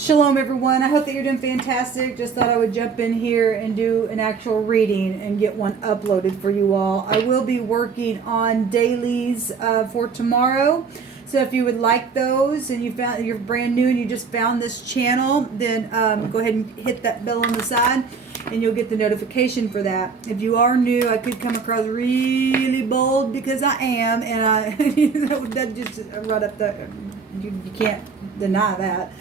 Shalom, everyone. I hope that you're doing fantastic. Just thought I would jump in here and do an actual reading and get one uploaded for you all. I will be working on dailies for tomorrow. So if you would like those and you're brand new and you just found this channel, then go ahead and hit that bell on the side and you'll get the notification for that. If you are new, I could come across really bold because I am, and that just right up there. You can't deny that.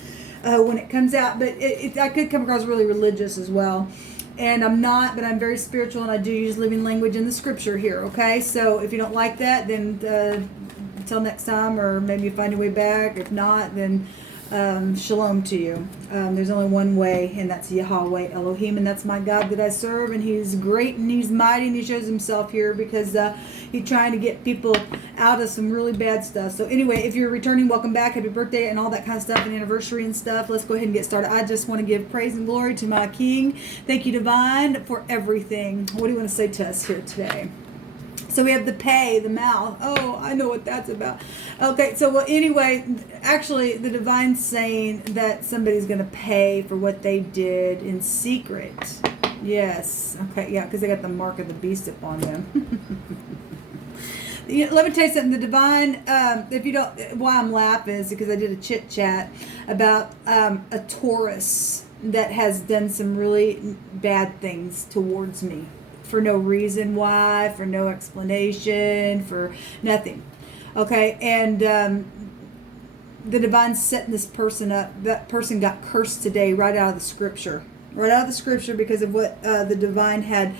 When it comes out, but I could come across really religious as well, and I'm not, but I'm very spiritual, and I do use living language in the scripture here. Okay, so if you don't like that, then until next time, or maybe you find your way back. If not, then shalom to you. There's only one way, and that's Yahweh Elohim, and that's my God that I serve, and He's great and He's mighty, and He shows Himself here because He's trying to get people out of some really bad stuff. So anyway, if you're returning, welcome back. Happy birthday and all that kind of stuff, and anniversary and stuff. Let's go ahead and get started. I just want to give praise and glory to my King. Thank you, Divine, for everything. What do you want to say to us here today? So we have the pay, the mouth. Oh, I know what that's about. Okay, so well, anyway, actually, the Divine's saying that somebody's going to pay for what they did in secret. Yes. Okay, yeah, because they got the mark of the beast upon them. Let me tell you something. The Divine, if you don't, why I'm laughing is because I did a chit chat about a Taurus that has done some really bad things towards me. For no reason why, for no explanation, for nothing. Okay, and the Divine's setting this person up. That person got cursed today right out of the scripture. Right out of the scripture because of what the Divine had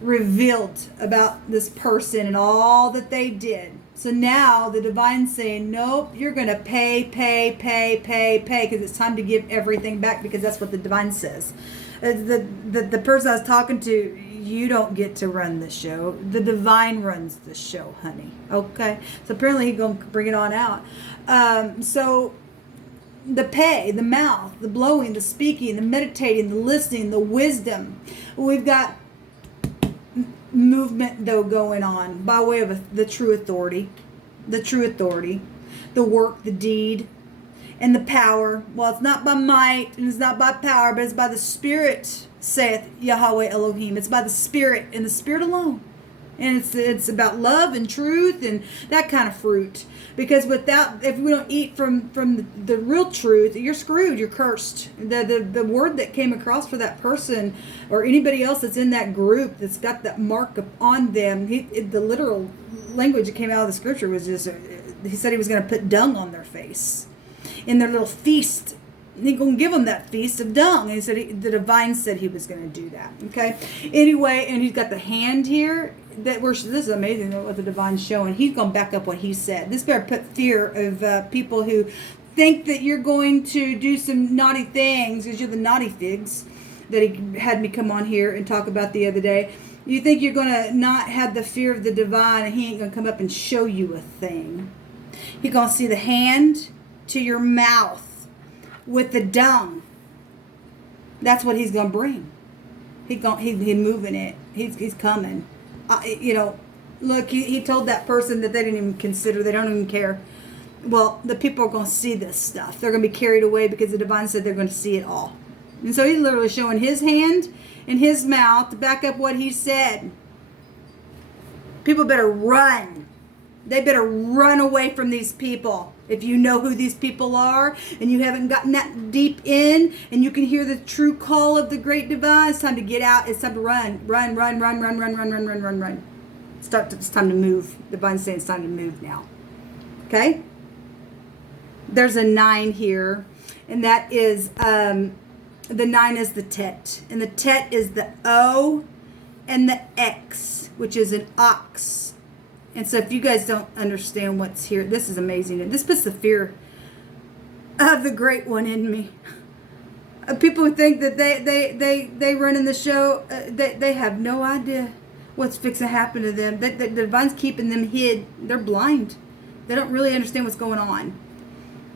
revealed about this person and all that they did. So now the Divine's saying, nope, you're going to pay, because it's time to give everything back, because that's what the Divine says. The person I was talking to, you don't get to run the show. The Divine runs the show, honey. Okay? So apparently he's going to bring it on out. So the pay, the mouth, the blowing, the speaking, the meditating, the listening, the wisdom. We've got movement, though, going on by way of the true authority. The true authority. The work, the deed, and the power. Well, it's not by might and it's not by power, but it's by the Spirit, saith Yahweh Elohim. It's by the Spirit and the Spirit alone. And it's about love and truth and that kind of fruit. Because if we don't eat from the real truth, you're screwed. You're cursed. The word that came across for that person or anybody else that's in that group that's got that mark on them, the literal language that came out of the scripture was just, he said he was going to put dung on their face in their little feast. He's going to give them that feast of dung. And he said the Divine said he was going to do that. Okay. Anyway, and he's got the hand here. This is amazing what the Divine's showing. He's going to back up what he said. This better put fear of people who think that you're going to do some naughty things, because you're the naughty figs that he had me come on here and talk about the other day. You think you're going to not have the fear of the Divine, and he ain't going to come up and show you a thing. He's going to see the hand to your mouth with the dung. That's what he's going to bring. He's moving it. He's coming. Look, he told that person that they didn't even consider. They don't even care. Well, the people are going to see this stuff. They're going to be carried away because the Divine said they're going to see it all. And so he's literally showing his hand and his mouth to back up what he said. People better run. They better run away from these people. If you know who these people are and you haven't gotten that deep in and you can hear the true call of the great Divine, it's time to get out. It's time to run. Run. It's time to move. The Divine's saying it's time to move now. Okay? There's a 9 here, and that is, the 9 is the tet. And the tet is the O and the X, which is an ox. And so if you guys don't understand what's here, this is amazing. This puts the fear of the great one in me. People who think that they run in the show, they have no idea what's fixing to happen to them. The Divine's keeping them hid. They're blind. They don't really understand what's going on.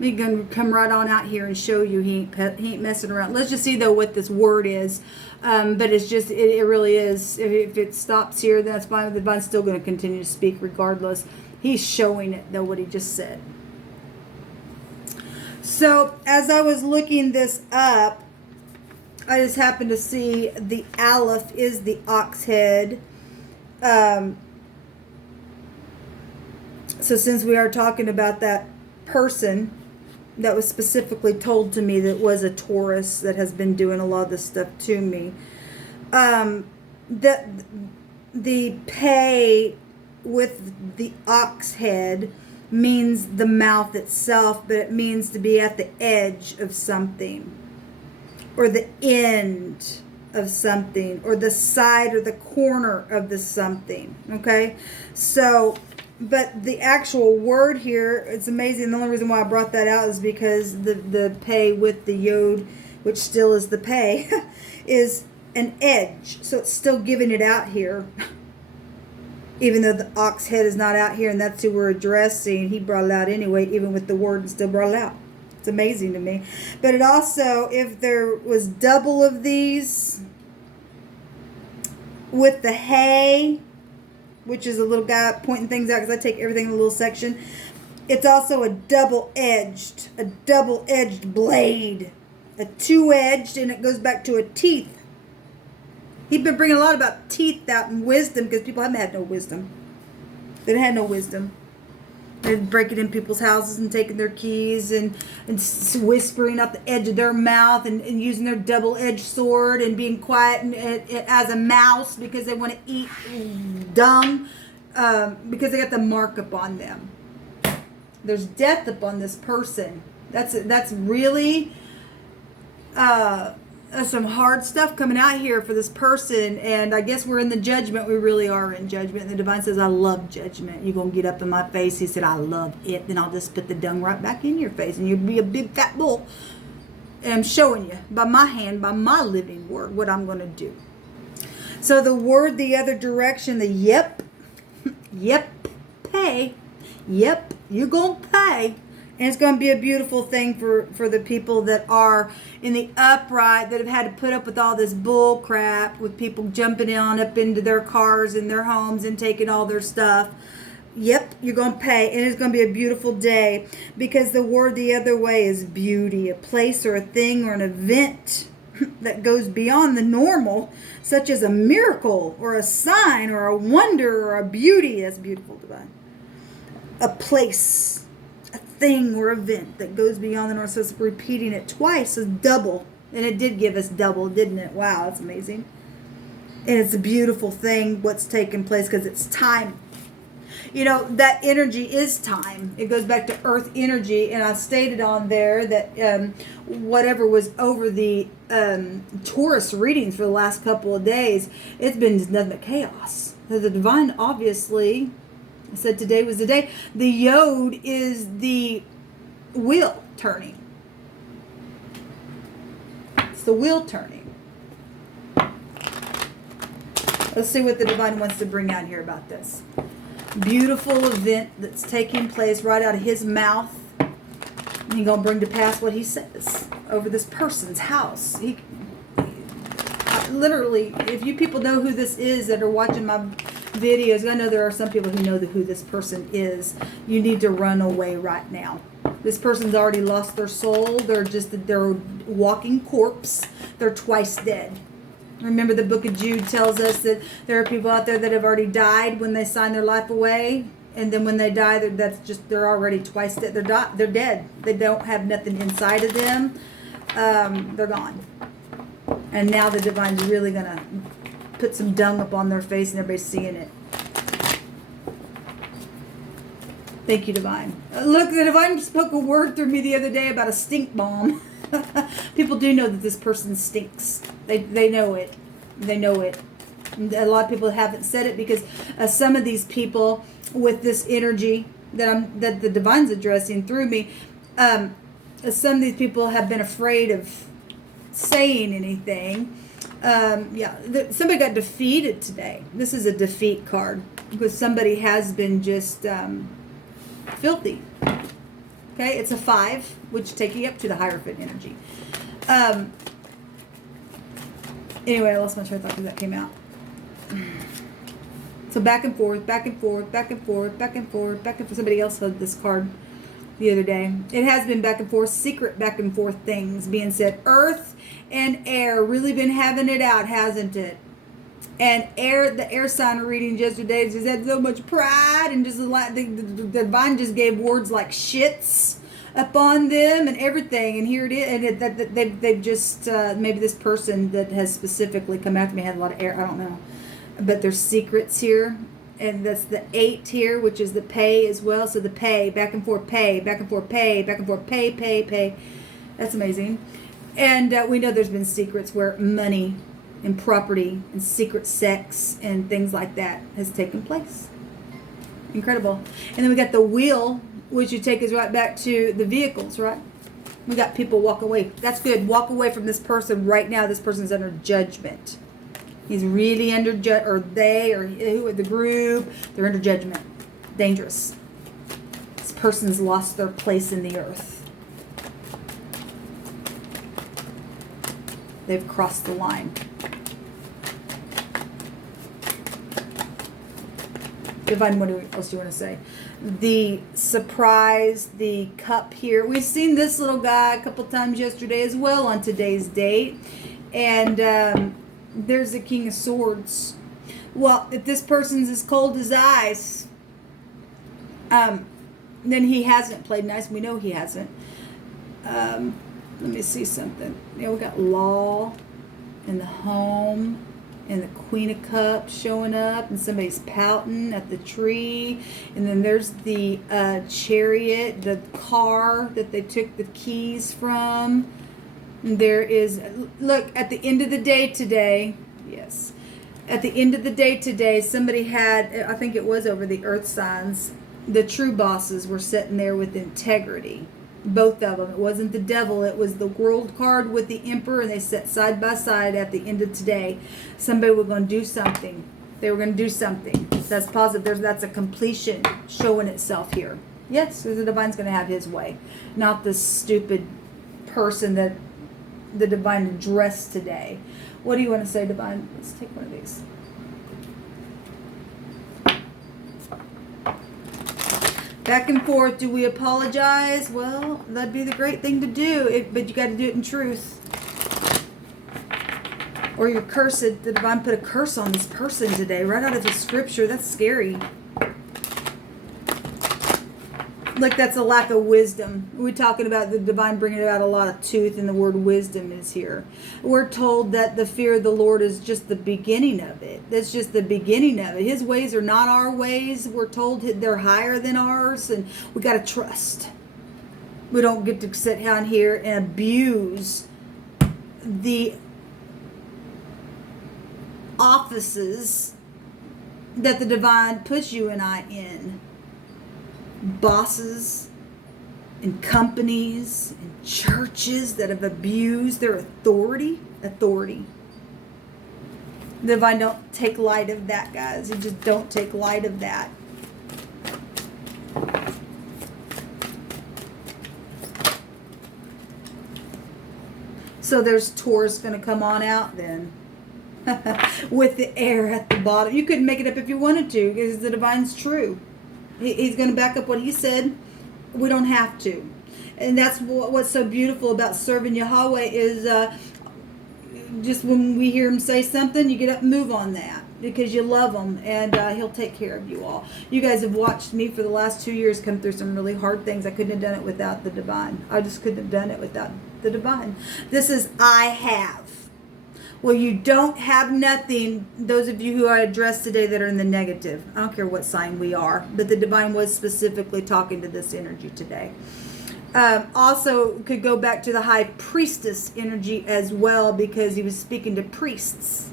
He's going to come right on out here and show you he ain't messing around. Let's just see, though, what this word is. But it's just, it really is. If it stops here, then that's fine. The Divine's still going to continue to speak regardless. He's showing it, though, what he just said. So as I was looking this up, I just happened to see the Aleph is the ox head. So since we are talking about that person that was specifically told to me that was a Taurus that has been doing a lot of this stuff to me, the pay with the ox head means the mouth itself, but it means to be at the edge of something, or the end of something, or the side or the corner of the something. Okay, so but the actual word here, it's amazing. The only reason why I brought that out is because the pay with the yod, which still is the pay, is an edge. So it's still giving it out here. Even though the ox head is not out here, and that's who we're addressing, he brought it out anyway, even with the word, and still brought it out. It's amazing to me. But it also, if there was double of these with the hay, which is a little guy pointing things out, because I take everything in a little section, it's also a double-edged blade. A two-edged, and it goes back to a teeth. He's been bringing a lot about teeth out and wisdom, because people haven't had no wisdom. They had no wisdom. They're breaking in people's houses and taking their keys and whispering out the edge of their mouth and using their double-edged sword and being quiet and as a mouse because they want to eat dung because they got the mark upon them. There's death upon this person. That's really some hard stuff coming out here for this person, and I guess we're in the judgment. We really are in judgment. And the divine says, I love judgment. You're going to get up in my face. He said, I love it. Then I'll just put the dung right back in your face, and you'll be a big fat bull. And I'm showing you by my hand, by my living word, what I'm going to do. So the word the other direction, the yep, pay. Yep, you're going to pay. And it's going to be a beautiful thing for the people that are in the upright, that have had to put up with all this bull crap, with people jumping on up into their cars and their homes and taking all their stuff. Yep, you're going to pay. And it's going to be a beautiful day, because the word the other way is beauty, a place or a thing or an event that goes beyond the normal, such as a miracle or a sign or a wonder or a beauty. That's beautiful, divine. A place, thing or event that goes beyond the norm. So it's repeating it twice is double, and it did give us double, didn't it? Wow, that's amazing. And it's a beautiful thing what's taking place, because it's time. You know, that energy is time. It goes back to earth energy, and I stated on there that whatever was over the Taurus readings for the last couple of days, it's been nothing but chaos. So the divine, obviously, I said today was the day. The yod is the wheel turning. It's the wheel turning. Let's see what the divine wants to bring out here about this. Beautiful event that's taking place right out of his mouth. And he's going to bring to pass what he says over this person's house. Literally, if you people know who this is that are watching my videos, I know there are some people who know who this person is. You need to run away right now. This person's already lost their soul. They're a walking corpse. They're twice dead. Remember, the book of Jude tells us that there are people out there that have already died when they sign their life away, and then when they die, they're already twice dead. They're dead. They don't have nothing inside of them. They're gone. And now the divine's really gonna put some dung up on their face, and everybody's seeing it. Thank you, divine. Look, the divine spoke a word through me the other day about a stink bomb. People do know that this person stinks. They know it. They know it. And a lot of people haven't said it because some of these people with this energy that the divine's addressing through me, some of these people have been afraid of saying anything. Somebody got defeated today. This is a defeat card because somebody has been just filthy. Okay, it's a 5, which taking you up to the Hierophant energy. Anyway, I lost my train of thought because that came out. So back and forth, back and forth, back and forth, back and forth, back and forth. Somebody else had this card. the other day. It has been back and forth, secret back and forth things being said. Earth and air really been having it out, hasn't it? And the air sign readings yesterday just had so much pride, and just the divine just gave words like shits upon them and everything. And here it is. And they've just, maybe this person that has specifically come after me had a lot of air. I don't know. But there's secrets here. And that's the 8 here, which is the pay as well. So the pay, back and forth pay, back and forth pay, back and forth pay. That's amazing. And we know there's been secrets where money and property and secret sex and things like that has taken place. Incredible. And then we got the wheel, which would take us right back to the vehicles, right? We got people walk away. That's good. Walk away from this person right now. This person's under judgment. He's really under or they, or who, the group, they're under judgment. Dangerous. This person's lost their place in the earth. They've crossed the line. Divine, what else do you want to say? The surprise, the cup here. We've seen this little guy a couple times yesterday as well on today's date. And there's the King of Swords. Well, if this person's as cold as ice, then he hasn't played nice. We know he hasn't. Let me see something. Yeah, we got law in the home. And the Queen of Cups showing up, and somebody's pouting at the tree. And then there's the chariot, the car that they took the keys from. And there is, look, at the end of the day today, yes, at the end of the day today, somebody had, I think it was over the earth signs, the true bosses were sitting there with integrity. Both of them. It wasn't the devil. It was the world card with the emperor, and they sat side by side at the end of today. Somebody was going to do something. They were going to do something. That's positive. That's a completion showing itself here. Yes, the divine's going to have his way. Not the stupid person that the divine addressed today. What do you want to say, divine? Let's take one of these. Back and forth. Do we apologize? Well, that'd be the great thing to do, but you got to do it in truth. Or you're cursed. The divine put a curse on this person today, right out of the scripture. That's scary. Like, that's a lack of wisdom. We're talking about the divine bringing about a lot of truth, and the word wisdom is here. We're told that the fear of the Lord is just the beginning of it. That's just the beginning of it. His ways are not our ways. We're told they're higher than ours, and we got to trust. We don't get to sit down here and abuse the offices that the divine puts you and I in. Bosses and companies and churches that have abused their authority. The divine don't take light of that, guys. You just don't take light of that. So there's Taurus going to come on out then. With the air at the bottom. You couldn't make it up if you wanted to, because the divine's true. He's going to back up what he said. We don't have to. And that's what's so beautiful about serving Yahweh is just when we hear him say something, you get up and move on that because you love him, and he'll take care of you all. You guys have watched me for the last 2 years come through some really hard things. I couldn't have done it without the divine. I just couldn't have done it without the divine. This is I have. Well, you don't have nothing, those of you who I addressed today that are in the negative. I don't care what sign we are, but the divine was specifically talking to this energy today. Also could go back to the high priestess energy as well, because he was speaking to priests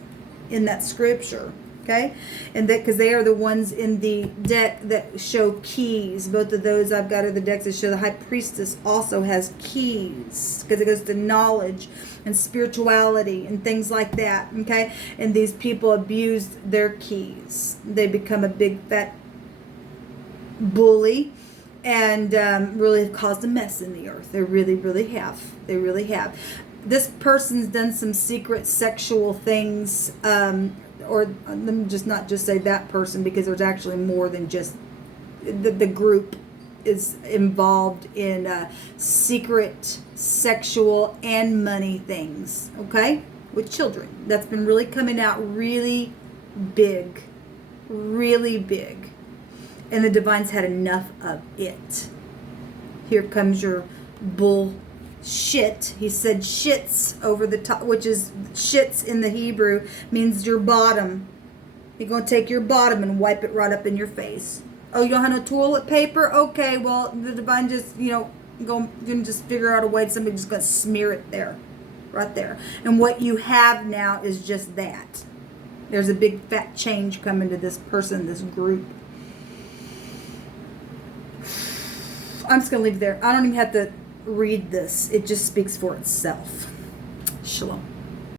in that scripture. Okay, and that because they are the ones in the deck that show keys. Both of those I've got are the decks that show the high priestess also has keys, because it goes to knowledge and spirituality and things like that. Okay, and these people abused their keys. They become a big fat bully, and really have caused a mess in the earth. They really have. They really have. This person's done some secret sexual things. Or let me just not just say that person, because there's actually more than just the group is involved in secret sexual and money things, okay, with children. That's been really coming out really big, and the divine's had enough of it. Here comes your bullshit. He said shits over the top, which is shits in the Hebrew means your bottom. You're going to take your bottom and wipe it right up in your face. Oh, you don't have no toilet paper? Okay, well, the divine just, going to just figure out a way. Somebody's just going to smear it there, right there. And what you have now is just that. There's a big fat change coming to this person, this group. I'm just going to leave it there. I don't even have to read this. It just speaks for itself. Shalom.